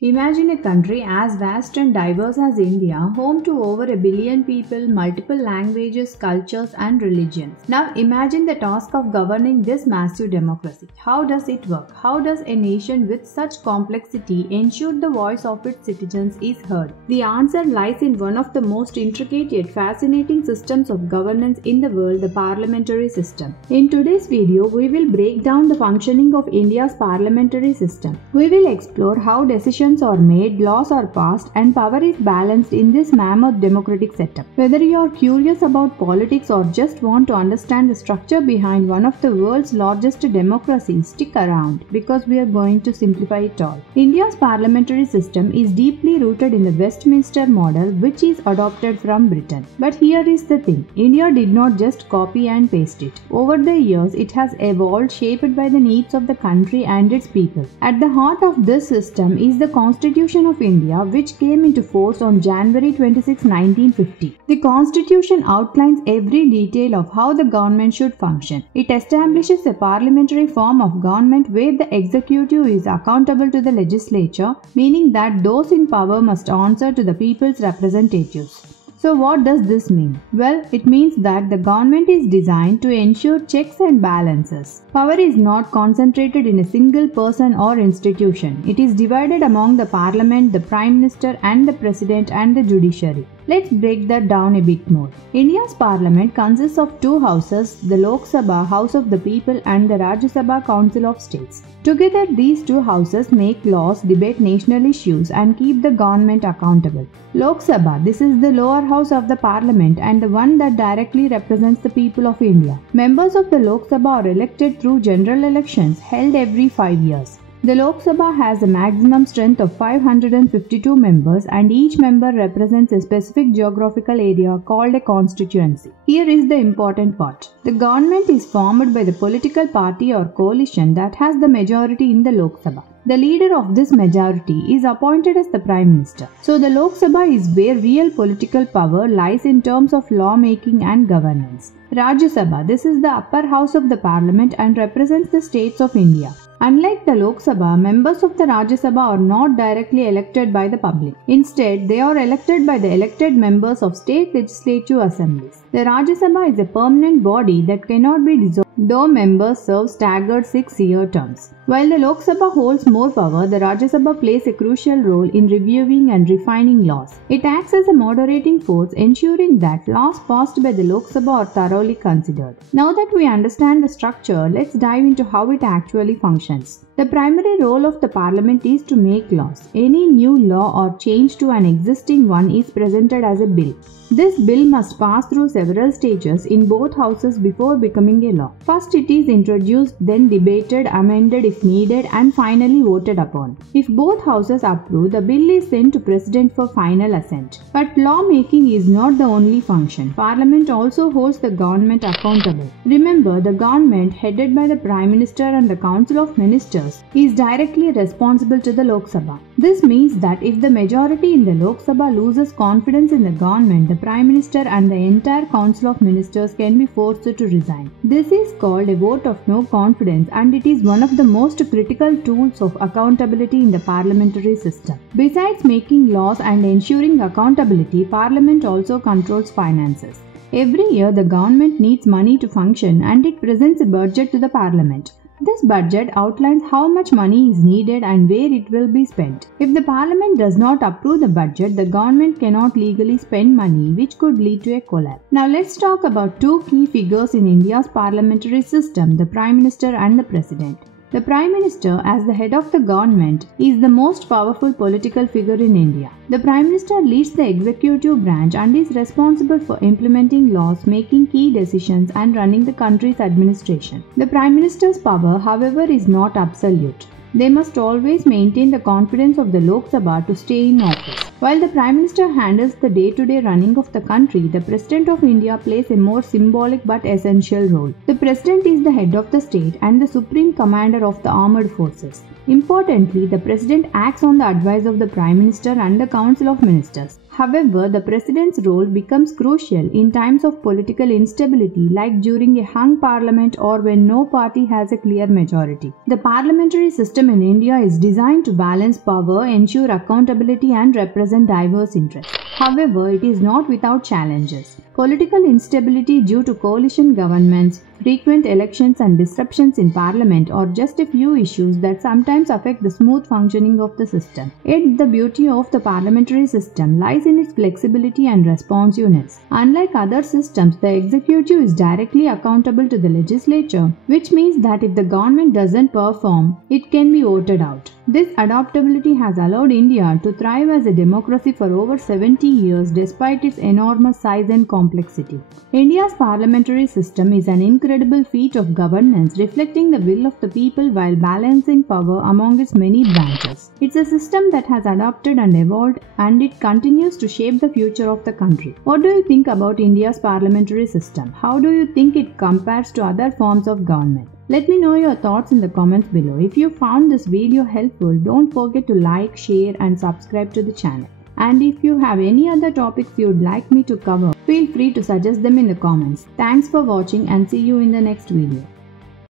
Imagine a country as vast and diverse as India, home to over a billion people, multiple languages, cultures, and religions. Now imagine the task of governing this massive democracy. How does it work? How does a nation with such complexity ensure the voice of its citizens is heard? The answer lies in one of the most intricate yet fascinating systems of governance in the world, the parliamentary system. In today's video, we will break down the functioning of India's parliamentary system. We will explore how decisions are made, laws are passed, and power is balanced in this mammoth democratic setup. Whether you are curious about politics or just want to understand the structure behind one of the world's largest democracies, stick around because we are going to simplify it all. India's parliamentary system is deeply rooted in the Westminster model, which is adopted from Britain. But here is the thing, India did not just copy and paste it. Over the years, it has evolved, shaped by the needs of the country and its people. At the heart of this system is the Constitution of India, which came into force on January 26, 1950. The Constitution outlines every detail of how the government should function. It establishes a parliamentary form of government where the executive is accountable to the legislature, meaning that those in power must answer to the people's representatives. So what does this mean? Well, it means that the government is designed to ensure checks and balances. Power is not concentrated in a single person or institution. It is divided among the parliament, the prime minister and the president and the judiciary. Let's break that down a bit more. India's parliament consists of two houses, the Lok Sabha, House of the People, and the Rajya Sabha, Council of States. Together, these two houses make laws, debate national issues, and keep the government accountable. Lok Sabha, this is the lower house of the parliament and the one that directly represents the people of India. Members of the Lok Sabha are elected through general elections held every 5 years. The Lok Sabha has a maximum strength of 552 members and each member represents a specific geographical area called a constituency. Here is the important part. The government is formed by the political party or coalition that has the majority in the Lok Sabha. The leader of this majority is appointed as the Prime Minister. So the Lok Sabha is where real political power lies in terms of lawmaking and governance. Rajya Sabha, this is the upper house of the parliament and represents the states of India. Unlike the Lok Sabha, members of the Rajya Sabha are not directly elected by the public. Instead, they are elected by the elected members of state legislative assemblies. The Rajya Sabha is a permanent body that cannot be dissolved, though members serve staggered 6-year terms. While the Lok Sabha holds more power, the Rajya Sabha plays a crucial role in reviewing and refining laws. It acts as a moderating force, ensuring that laws passed by the Lok Sabha are thoroughly considered. Now that we understand the structure, let's dive into how it actually functions. The primary role of the parliament is to make laws. Any new law or change to an existing one is presented as a bill. This bill must pass through several stages in both houses before becoming a law. First it is introduced, then debated, amended if needed, and finally voted upon. If both houses approve, the bill is sent to President for final assent. But lawmaking is not the only function. Parliament also holds the government accountable. Remember, the government, headed by the Prime Minister and the Council of Ministers, is directly responsible to the Lok Sabha. This means that if the majority in the Lok Sabha loses confidence in the government, the Prime Minister and the entire Council of Ministers can be forced to resign. This is called a vote of no confidence and it is one of the most critical tools of accountability in the parliamentary system. Besides making laws and ensuring accountability, Parliament also controls finances. Every year the government needs money to function and it presents a budget to the Parliament. This budget outlines how much money is needed and where it will be spent. If the parliament does not approve the budget, the government cannot legally spend money, which could lead to a collapse. Now let's talk about two key figures in India's parliamentary system, the Prime Minister and the President. The Prime Minister, as the head of the government, is the most powerful political figure in India. The Prime Minister leads the executive branch and is responsible for implementing laws, making key decisions, and running the country's administration. The Prime Minister's power, however, is not absolute. They must always maintain the confidence of the Lok Sabha to stay in office. While the Prime Minister handles the day-to-day running of the country, the President of India plays a more symbolic but essential role. The President is the head of the state and the supreme commander of the armed forces. Importantly, the President acts on the advice of the Prime Minister and the Council of Ministers. However, the President's role becomes crucial in times of political instability like during a hung parliament or when no party has a clear majority. The parliamentary system in India is designed to balance power, ensure accountability and represent diverse interests. However, it is not without challenges. Political instability due to coalition governments, frequent elections and disruptions in parliament are just a few issues that sometimes affect the smooth functioning of the system. Yet the beauty of the parliamentary system lies in its flexibility and responsiveness. Unlike other systems, the executive is directly accountable to the legislature, which means that if the government doesn't perform, it can be voted out. This adaptability has allowed India to thrive as a democracy for over 70 years despite its enormous size and complexity. India's parliamentary system is an incredible feat of governance reflecting the will of the people while balancing power among its many branches. It's a system that has adapted and evolved, and it continues to shape the future of the country. What do you think about India's parliamentary system? How do you think it compares to other forms of government? Let me know your thoughts in the comments below. If you found this video helpful, don't forget to like, share and subscribe to the channel. And if you have any other topics you would like me to cover, feel free to suggest them in the comments. Thanks for watching and see you in the next video.